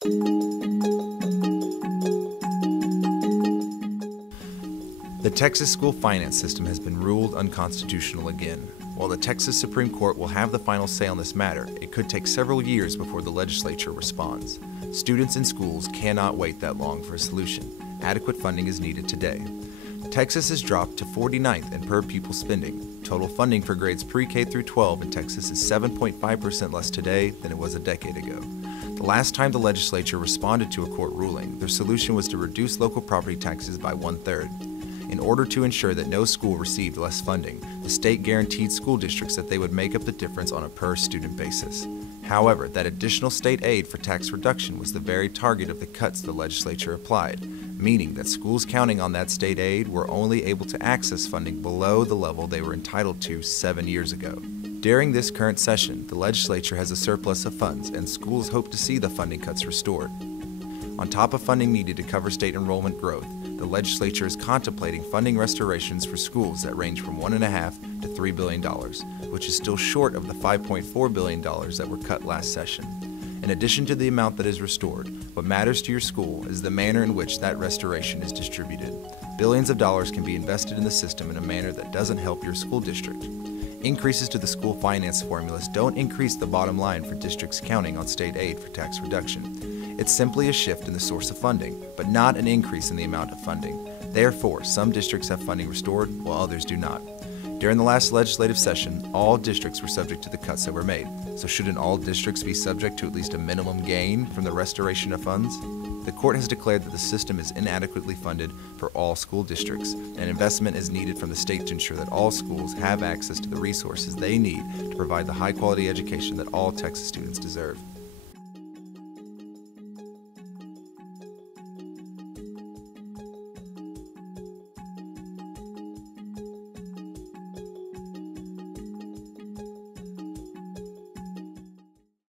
The Texas school finance system has been ruled unconstitutional again. While the Texas Supreme Court will have the final say on this matter, it could take several years before the legislature responds. Students and schools cannot wait that long for a solution. Adequate funding is needed today. Texas has dropped to 49th in per pupil spending. Total funding for grades pre-K through 12 in Texas is 7.5% less today than it was a decade ago. The last time the legislature responded to a court ruling, their solution was to reduce local property taxes by 1/3. In order to ensure that no school received less funding, the state guaranteed school districts that they would make up the difference on a per-student basis. However, that additional state aid for tax reduction was the very target of the cuts the legislature applied, meaning that schools counting on that state aid were only able to access funding below the level they were entitled to 7 years ago. During this current session, the legislature has a surplus of funds, and schools hope to see the funding cuts restored. On top of funding needed to cover state enrollment growth, the legislature is contemplating funding restorations for schools that range from $1.5 to $3 billion, which is still short of the $5.4 billion that were cut last session. In addition to the amount that is restored, what matters to your school is the manner in which that restoration is distributed. Billions of dollars can be invested in the system in a manner that doesn't help your school district. Increases to the school finance formulas don't increase the bottom line for districts counting on state aid for tax reduction. It's simply a shift in the source of funding, but not an increase in the amount of funding. Therefore, some districts have funding restored, while others do not. During the last legislative session, all districts were subject to the cuts that were made. So shouldn't all districts be subject to at least a minimum gain from the restoration of funds? The court has declared that the system is inadequately funded for all school districts, and investment is needed from the state to ensure that all schools have access to the resources they need to provide the high-quality education that all Texas students deserve.